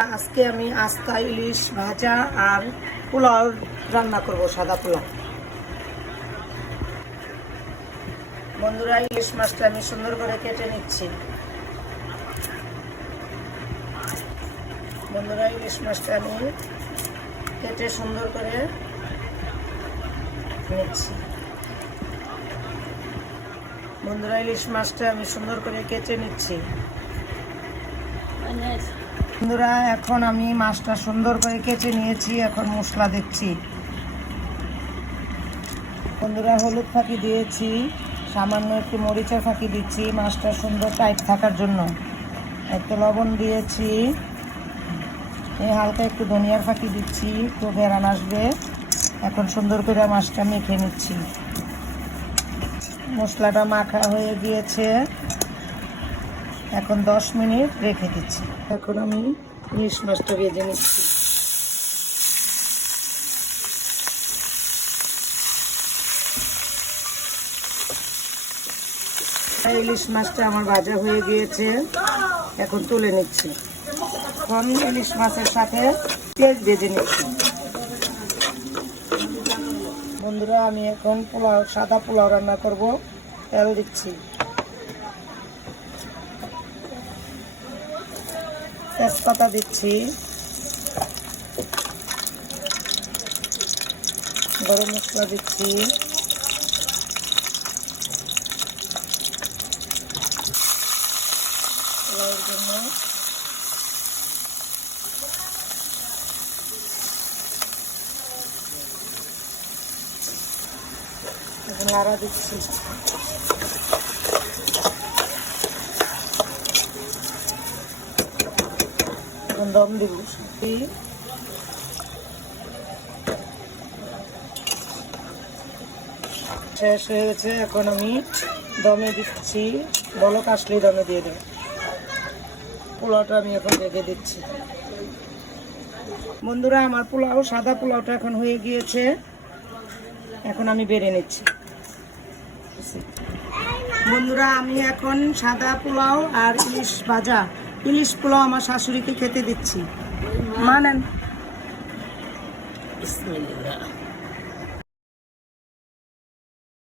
আজকে আমি আস্তা ইলিশ ভাজা আর পোলাও রান্না করব, সাদা পোলাও। বন্ধুরা, ইলিশ মাছটা আমি সুন্দর করে কেটে নিচ্ছি। বন্ধুরা, ইলিশ মাছটা আমি কেটে সুন্দর করে নিচ্ছি। বন্ধুরা, ইলিশ মাছটা আমি সুন্দর করে কেটে নিচ্ছি। বন্ধুরা, এখন আমি মাছটা সুন্দর করে কেটে নিয়েছি। এখন মশলা দিচ্ছি। বন্ধুরা, হলুদ ফাঁকি দিয়েছি, সামান্য একটু মরিচের ফাঁকি দিচ্ছি মাছটা সুন্দর টাইট থাকার জন্য। একটু লবণ দিয়েছি, হালকা একটু ধনিয়ার ফাঁকি দিচ্ছি, একটু ঘেরান আসবে। এখন সুন্দর করে মাছটা মেখে নিচ্ছি। মশলাটা মাখা হয়ে গিয়েছে, এখন 10 মিনিট রেখে দিচ্ছি। এখন আমি ইলিশ মাছটা ভেজে নিচ্ছি। ইলিশ মাছটা আমার ভাজা হয়ে গিয়েছে, এখন তুলে নিচ্ছি। এখন ইলিশ মাছের সাথে পেঁয়াজ ভেজে নিচ্ছি। বন্ধুরা, আমি এখন পোলাও, সাদা পোলাও রান্না করব। তেল দিচ্ছি, তেজপাতা দিচ্ছি, গরম মশলা দিচ্ছি, পোলাওয়ের জন্য। এখন নাড়া দিচ্ছি। এখন দম দিব। শেষ হয়েছে, এখন আমি দমে দিচ্ছি। বলক আসলেই দমে দিয়ে দেব। পোলাওটা আমি এখন রেখে দিচ্ছি। বন্ধুরা, আমার পোলাও, সাদা পোলাওটা এখন হয়ে গিয়েছে। এখন আমি বেড়ে নিচ্ছি। বন্ধুরা, আমি এখন সাদা পোলাও আর ইলিশ ভাজা, ইলিশ পোলাও আমার শাশুড়িকে খেতে দিচ্ছি। মানেন। বিসমিল্লাহ।